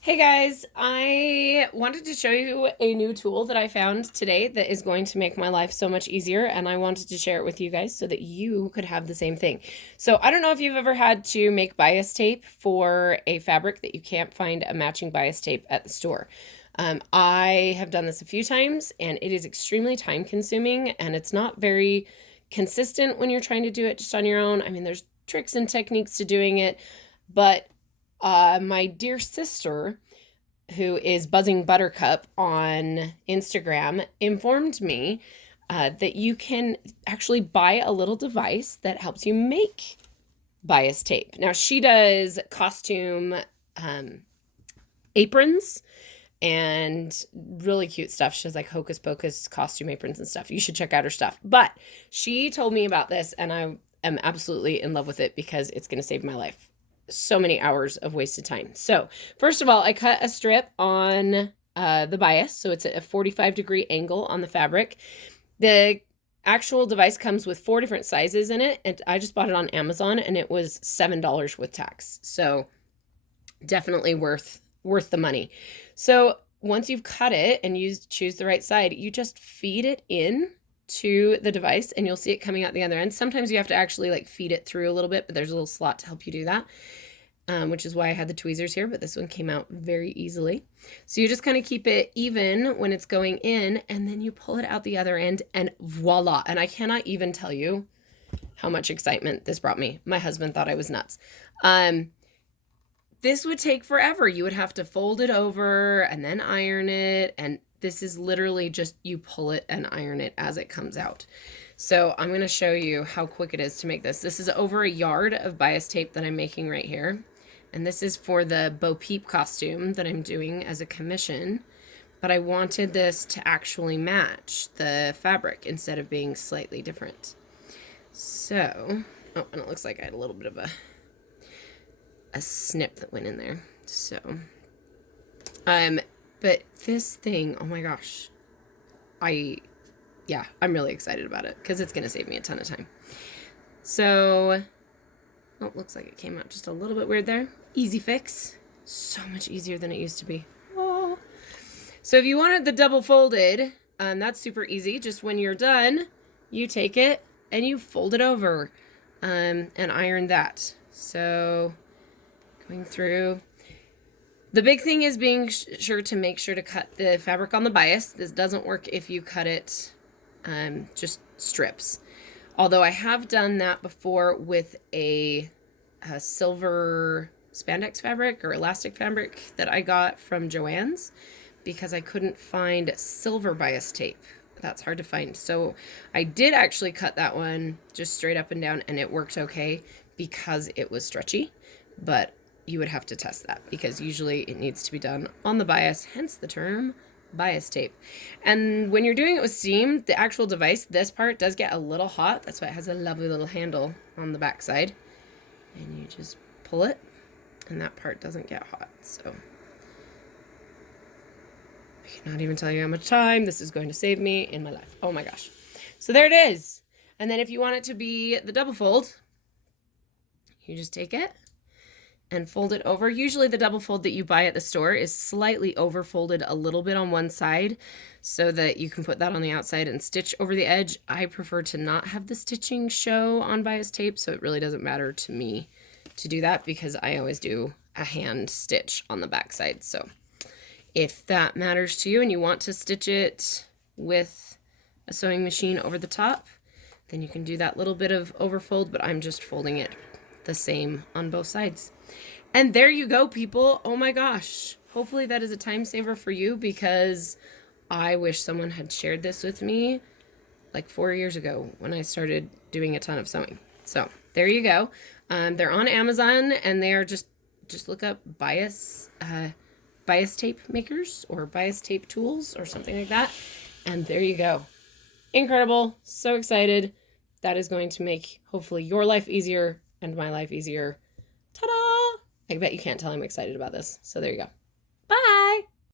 Hey guys, I wanted to show you a new tool that I found today that is going to make my life so much easier, and I wanted to share it with you guys so that you could have the same thing. So, I don't know if you've ever had to make bias tape for a fabric that you can't find a matching bias tape at the store. I have done this a few times, and it is extremely time consuming, and it's not very consistent when you're trying to do it just on your own. I mean, there's tricks and techniques to doing it, but my dear sister, who is Buzzing Buttercup on Instagram, informed me that you can actually buy a little device that helps you make bias tape. Now, she does costume aprons and really cute stuff. She has like hocus pocus costume aprons and stuff. You should check out her stuff. But she told me about this, and I am absolutely in love with it because it's going to save my life. So many hours of wasted time. So, first of all, I cut a strip on the bias. So it's at a 45-degree angle on the fabric. The actual device comes with 4 different sizes in it, and I just bought it on Amazon, and it was $7 with tax. So definitely worth the money. So once you've cut it and you choose the right side, you just feed it in to the device and you'll see it coming out the other end. Sometimes you have to actually like feed it through a little bit, but there's a little slot to help you do that, which is why I had the tweezers here, but this one came out very easily. So you just kind of keep it even when it's going in, and then you pull it out the other end, and voila. And I cannot even tell you how much excitement this brought me. My husband thought I was nuts. This would take forever. You would have to fold it over and then iron it, and this is literally just you pull it and iron it as it comes out. So I'm going to show you how quick it is to make this. This is over a yard of bias tape that I'm making right here. And this is for the Bo Peep costume that I'm doing as a commission. But I wanted this to actually match the fabric instead of being slightly different. So, oh, and it looks like I had a little bit of a snip that went in there. So, but this thing, oh my gosh, I'm really excited about it because it's going to save me a ton of time. So, oh, it looks like it came out just a little bit weird there. Easy fix. So much easier than it used to be. Oh. So if you wanted the double folded, that's super easy. Just when you're done, you take it and you fold it over and iron that. So going through. The big thing is being sure to make sure to cut the fabric on the bias. This doesn't work if you cut it just strips. Although I have done that before with a silver spandex fabric or elastic fabric that I got from Joann's because I couldn't find silver bias tape. That's hard to find. So I did actually cut that one just straight up and down, and it worked okay because it was stretchy. But you would have to test that because usually it needs to be done on the bias, hence the term bias tape. And when you're doing it with steam, the actual device, this part does get a little hot. That's why it has a lovely little handle on the back side. And you just pull it, and that part doesn't get hot. So I cannot even tell you how much time this is going to save me in my life. Oh my gosh. So there it is. And then if you want it to be the double fold, you just take it and fold it over. Usually the double fold that you buy at the store is slightly over folded a little bit on one side so that you can put that on the outside and stitch over the edge. I prefer to not have the stitching show on bias tape, so it really doesn't matter to me to do that because I always do a hand stitch on the back side. So if that matters to you and you want to stitch it with a sewing machine over the top, then you can do that little bit of overfold, but I'm just folding it the same on both sides. And there you go, people. Oh my gosh. Hopefully that is a time saver for you because I wish someone had shared this with me like 4 years ago when I started doing a ton of sewing. So there you go. They're on Amazon, and they are just look up bias tape makers or bias tape tools or something like that. And there you go. Incredible. So excited. That is going to make hopefully your life easier and my life easier. Ta-da! I bet you can't tell I'm excited about this. So there you go.